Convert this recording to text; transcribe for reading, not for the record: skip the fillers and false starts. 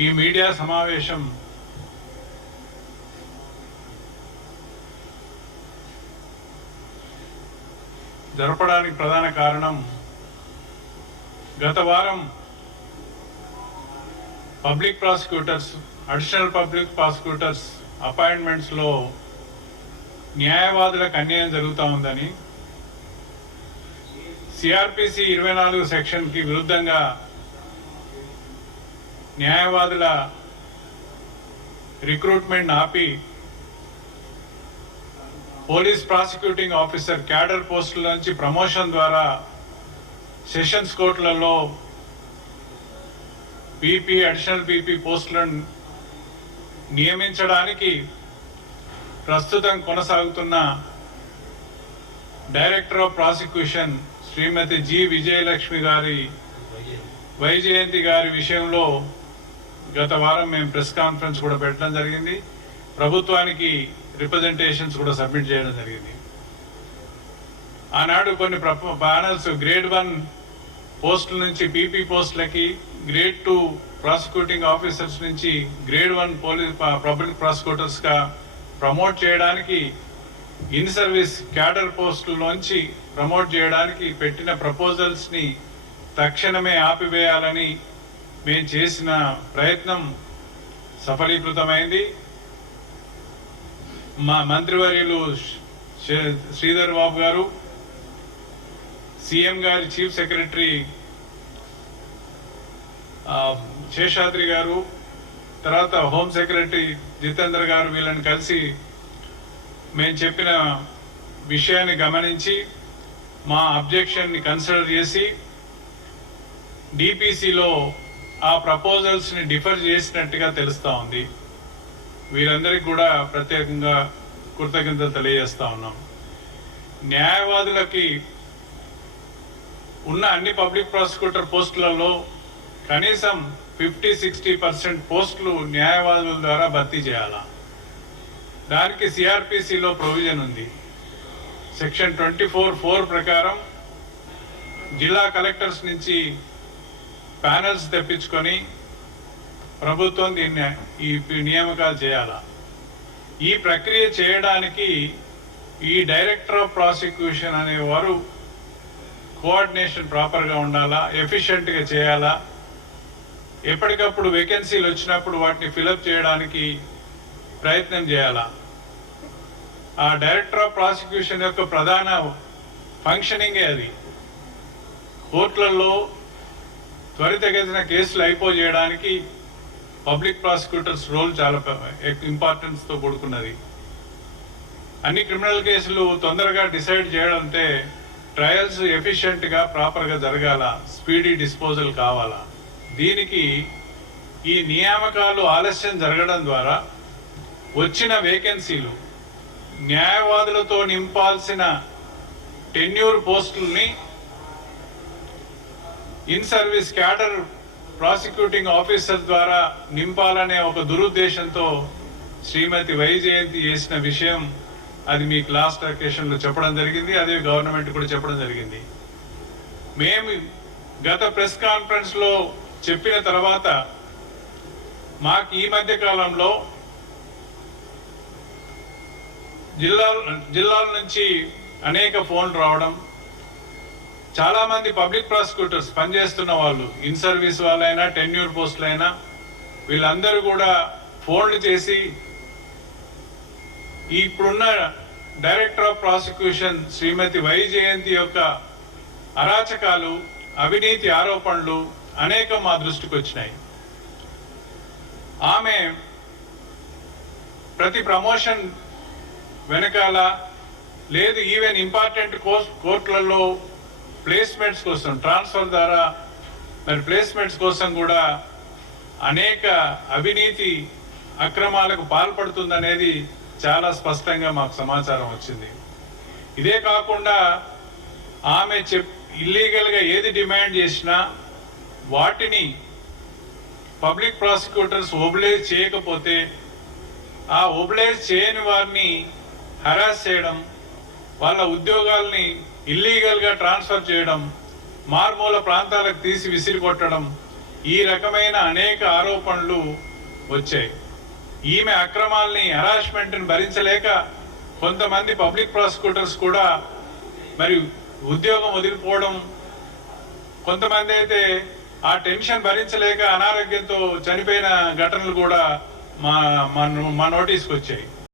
ఈ మీడియా సమావేశం జరపడానికి ప్రధాన కారణం గత వారం public prosecutors, additional public prosecutors అపాయింట్మెంట్స్లో న్యాయవాదులకు అన్యాయం జరుగుతూ ఉందని, సిఆర్పిసి 24 సెక్షన్కి విరుద్ధంగా న్యాయవాదుల రిక్రూట్మెంట్ ఆపి పోలీస్ ప్రాసిక్యూటింగ్ ఆఫీసర్ క్యాడర్ పోస్టుల నుంచి ప్రమోషన్ ద్వారా సెషన్స్ కోర్టులలో పీపీ, అడిషనల్ పీపీ పోస్టులను నియమించడానికి ప్రస్తుతం కొనసాగుతున్న director of prosecution Shrimati G Vijayalakshmi గారి వైజయంతి గారి విషయంలో గత వారం మేము ప్రెస్ కాన్ఫరెన్స్ కూడా పెట్టడం జరిగింది. ప్రభుత్వానికి రిప్రజెంటేషన్స్ కూడా సబ్మిట్ చేయడం జరిగింది. ఆనాడు కొన్ని ప్యానల్స్ గ్రేడ్ 1 పోస్టుల నుంచి పీపీ పోస్టులకి, గ్రేడ్ 2 ప్రాసిక్యూటింగ్ ఆఫీసర్స్ నుంచి గ్రేడ్ 1 పోలీస్ పబ్లిక్ ప్రాసిక్యూటర్స్గా ప్రమోట్ చేయడానికి, ఇన్ సర్వీస్ క్యాడర్ పోస్టుల్లోంచి ప్రమోట్ చేయడానికి పెట్టిన ప్రపోజల్స్ని తక్షణమే ఆపివేయాలని మేము చేసిన ప్రయత్నం సఫలీకృతమైంది. మా మంత్రివర్యులు శ్రీధర్ బాబు గారు, సీఎం గారి చీఫ్ సెక్రటరీ శేషాద్రి గారు, తర్వాత హోమ్ సెక్రటరీ జితేంద్ర గారు వీళ్ళని కలిసి మేము చెప్పిన విషయాన్ని గమనించి మా అబ్జెక్షన్ని కన్సిడర్ చేసి డిపిసిలో ఆ ప్రపోజల్స్ని డిఫర్ చేసినట్టుగా తెలుస్తూ ఉంది. వీరందరికీ కూడా ప్రత్యేకంగా కృతజ్ఞతలు తెలియజేస్తా ఉన్నాం. న్యాయవాదులకి ఉన్న అన్ని పబ్లిక్ ప్రాసిక్యూటర్ పోస్టులలో కనీసం 50-60% పోస్టులు న్యాయవాదుల ద్వారా భర్తీ చేయాలా. దానికి సిఆర్పిసిలో ప్రొవిజన్ ఉంది. సెక్షన్ 24(4) ప్రకారం జిల్లా కలెక్టర్స్ నుంచి ప్యానల్స్ తెప్పించుకొని ప్రభుత్వం దీన్ని ఈ నియామకాలు చేయాలా. ఈ ప్రక్రియ చేయడానికి ఈ డైరెక్టర్ ఆఫ్ ప్రాసిక్యూషన్ అనేవారు కోఆర్డినేషన్ ప్రాపర్గా ఉండాలా, ఎఫిషియెంట్గా చేయాలా, ఎప్పటికప్పుడు వేకెన్సీలు వచ్చినప్పుడు వాటిని ఫిలప్ చేయడానికి ప్రయత్నం చేయాలా. ఆ డైరెక్టర్ ఆఫ్ ప్రాసిక్యూషన్ యొక్క ప్రధాన ఫంక్షనింగే అది. కోర్టులలో త్వరితగతిన కేసులు అయిపోజేయడానికి పబ్లిక్ ప్రాసిక్యూటర్స్ రోల్ చాలా ఇంపార్టెన్స్తో కూడుకున్నది. అన్ని క్రిమినల్ కేసులు తొందరగా డిసైడ్ చేయడంటే ట్రయల్స్ ఎఫిషియెంట్గా ప్రాపర్గా జరగాల, స్పీడీ డిస్పోజల్ కావాలా. దీనికి ఈ నియామకాలు ఆలస్యం జరగడం ద్వారా వచ్చిన వేకెన్సీలు న్యాయవాదులతో నింపాల్సిన టెన్యూర్ పోస్టుల్ని in service cadre prosecuting officer ద్వారా నింపాలనే ఒక దురుద్దేశంతో శ్రీమతి వైజయంతి చేసిన విషయం అది మీకు లాస్ట్ అకేషన్లో చెప్పడం జరిగింది. అదే గవర్నమెంట్ కూడా చెప్పడం జరిగింది. మేము గత ప్రెస్ కాన్ఫరెన్స్లో చెప్పిన తర్వాత మాకు ఈ మధ్య కాలంలో జిల్లాల నుంచి అనేక ఫోన్లు రావడం, చాలామంది పబ్లిక్ ప్రాసిక్యూటర్స్ పనిచేస్తున్న వాళ్ళు, ఇన్ సర్వీస్ వాళ్ళైనా టెన్యూర్ పోస్టులైనా వీళ్ళందరూ కూడా ఫోన్లు చేసి ఇప్పుడున్న డైరెక్టర్ ఆఫ్ ప్రాసిక్యూషన్ శ్రీమతి వైజయంతి యొక్క అరాచకాలు, అవినీతి ఆరోపణలు అనేకం మా దృష్టికి వచ్చినాయి. ఆమె ప్రతి ప్రమోషన్ వెనకాల లేదు, ఈవెన్ ఇంపార్టెంట్ కోర్టులలో ప్లేస్మెంట్స్ కోసం, ట్రాన్స్ఫర్ ద్వారా మరి ప్లేస్మెంట్స్ కోసం కూడా అనేక అవినీతి అక్రమాలకు పాల్పడుతుందనేది చాలా స్పష్టంగా మాకు సమాచారం వచ్చింది. ఇదే కాకుండా ఆమె ఇల్లీగల్గా ఏది డిమాండ్ చేసినా వాటిని పబ్లిక్ ప్రాసిక్యూటర్స్ ఒబిలైజ్ చేయకపోతే ఆ ఒబిలైజ్ చేయని వారిని హరాస్ చేయడం, వాళ్ళ ఉద్యోగాల్ని ఇల్లీగల్గా ట్రాన్స్ఫర్ చేయడం, మారుమూల ప్రాంతాలకు తీసి విసిరి కొట్టడం, ఈ రకమైన అనేక ఆరోపణలు వచ్చాయి. ఈమె అక్రమాల్ని హరాస్మెంట్ని భరించలేక కొంతమంది పబ్లిక్ ప్రాసిక్యూటర్స్ కూడా మరి ఉద్యోగం వదిలిపోవడం, కొంతమంది అయితే ఆ టెన్షన్ భరించలేక అనారోగ్యంతో చనిపోయిన ఘటనలు కూడా మా నోటీస్కి వచ్చాయి.